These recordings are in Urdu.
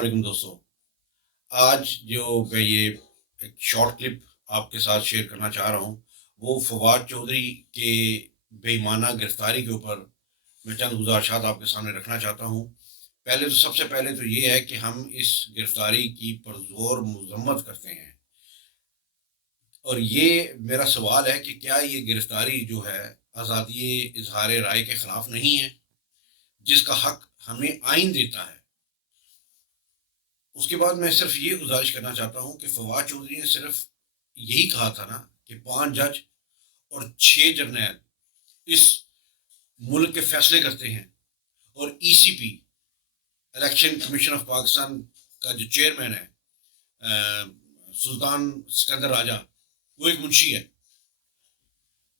علیکم دوستوں، آج جو میں یہ ایک شارٹ کلپ آپ کے ساتھ شیئر کرنا چاہ رہا ہوں وہ فواد چودھری کے بے ایمانہ گرفتاری کے اوپر میں چند گزارشات آپ کے سامنے رکھنا چاہتا ہوں۔ سب سے پہلے تو یہ ہے کہ ہم اس گرفتاری کی پرزور مذمت کرتے ہیں، اور یہ میرا سوال ہے کہ کیا یہ گرفتاری جو ہے آزادی اظہار رائے کے خلاف نہیں ہے، جس کا حق ہمیں آئین دیتا ہے۔ اس کے بعد میں صرف یہ گزارش کرنا چاہتا ہوں کہ فواد چودھری نے صرف یہی کہا تھا نا کہ 5 جج اور 6 جرنیل اس ملک کے فیصلے کرتے ہیں، اور ECP election commission of Pakistan کا جو چیئرمین ہے سلطان سکندر راجہ، وہ ایک منشی ہے۔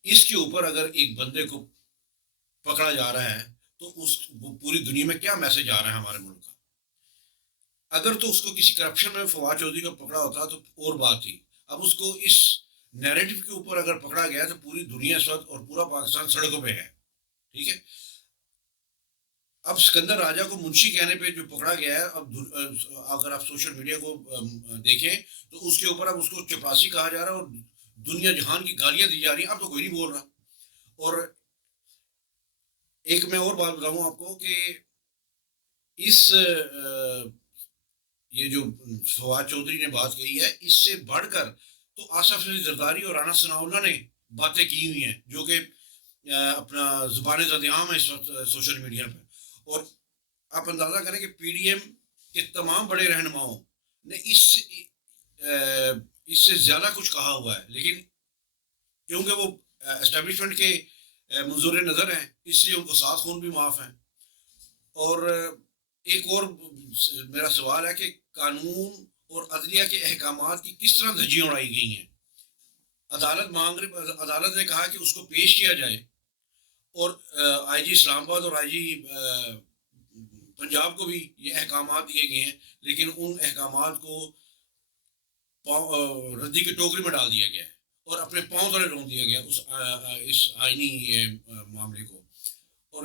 اس کے اوپر اگر ایک بندے کو پکڑا جا رہا ہے تو وہ پوری دنیا میں کیا میسج آ رہا ہے ہمارے ملک کا؟ اگر تو اس کو کسی کرپشن میں فواد چودھری کو پکڑا ہوتا تو اور بات تھی، اب اس کو اس نیریٹو کے اوپر اگر پکڑا گیا تو پوری دنیا اس وقت اور پورا پاکستان سڑکوں پہ ہے، ٹھیک ہے۔ اب سکندر راجہ کو منشی کہنے پہ جو پکڑا گیا ہے، اب اگر آپ سوشل میڈیا کو دیکھیں تو اس کے اوپر اب اس کو چپراسی کہا جا رہا ہے اور دنیا جہان کی گالیاں دی جا رہی ہیں، اب تو کوئی نہیں بول رہا۔ اور ایک میں اور بات بتاؤں آپ کو کہ اس یہ جو فواد چودھری نے بات کہی ہے، اس سے بڑھ کر تو آصف علی زرداری اور رانا ثناءاللہ نے باتیں کی ہوئی ہیں، جو کہ اپنا زبان زد عام ہے اس وقت سوشل میڈیا پہ۔ اور آپ اندازہ کریں کہ PDM کے تمام بڑے رہنماؤں نے اس سے زیادہ کچھ کہا ہوا ہے، لیکن کیونکہ وہ اسٹیبلشمنٹ کے منظور نظر ہیں، اس لیے ان کو 7 خون بھی معاف ہیں۔ اور ایک اور میرا سوال ہے کہ قانون اور عدلیہ کے احکامات کی کس طرح دھجیاں اڑائی گئی ہیں۔ عدالت نے کہا کہ اس کو پیش کیا جائے، اور IG اسلام آباد اور IG پنجاب کو بھی یہ احکامات دیے گئے ہیں، لیکن ان احکامات کو ردی کی ٹوکری میں ڈال دیا گیا ہے اور اپنے پاؤں تلے رون دیا گیا اس آئینی معاملے کو۔ اور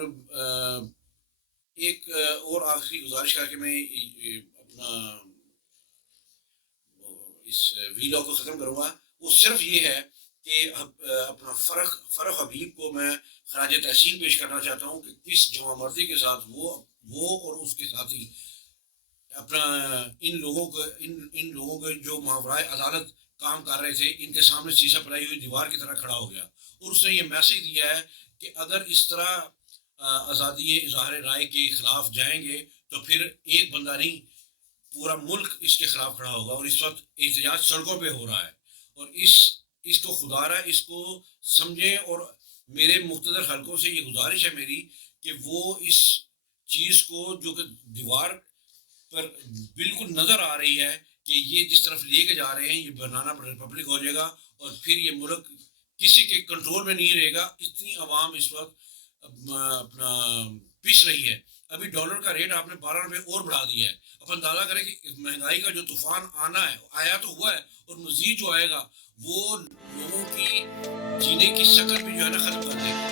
ایک اور آخری گزارش کر کے میں اپنا اس ویلاگ کو ختم کروں گا، وہ صرف یہ ہے کہ اپنا فرح حبیب کو میں خراج تحسین پیش کرنا چاہتا ہوں کہ کس جواں مردی کے ساتھ وہ اور اس کے ساتھی اپنا ان لوگوں کے جو ماورائے عدالت کام کر رہے تھے، ان کے سامنے شیشہ پلائی ہوئی دیوار کی طرح کھڑا ہو گیا، اور اس نے یہ میسج دیا ہے کہ اگر اس طرح آزادی اظہار رائے کے خلاف جائیں گے تو پھر ایک بندہ نہیں، پورا ملک اس کے خلاف کھڑا ہوگا۔ اور اس وقت احتجاج سڑکوں پہ ہو رہا ہے، اور اس کو خدا رہا ہے، اس کو سمجھیں۔ اور میرے مقتدر حلقوں سے یہ گزارش ہے میری کہ وہ اس چیز کو جو کہ دیوار پر بالکل نظر آ رہی ہے کہ یہ جس طرف لے کے جا رہے ہیں، یہ بنانا ریپبلک ہو جائے گا، اور پھر یہ ملک کسی کے کنٹرول میں نہیں رہے گا۔ اتنی عوام اس وقت اپنا پس رہی ہے۔ ابھی ڈالر کا ریٹ آپ نے 12 روپے اور بڑھا دیا ہے۔ اب اندازہ کریں کہ مہنگائی کا جو طوفان آیا تو ہوا ہے، اور مزید جو آئے گا وہ لوگوں کی جینے کی شکل بھی جو ہے نا ختم کر دے گا۔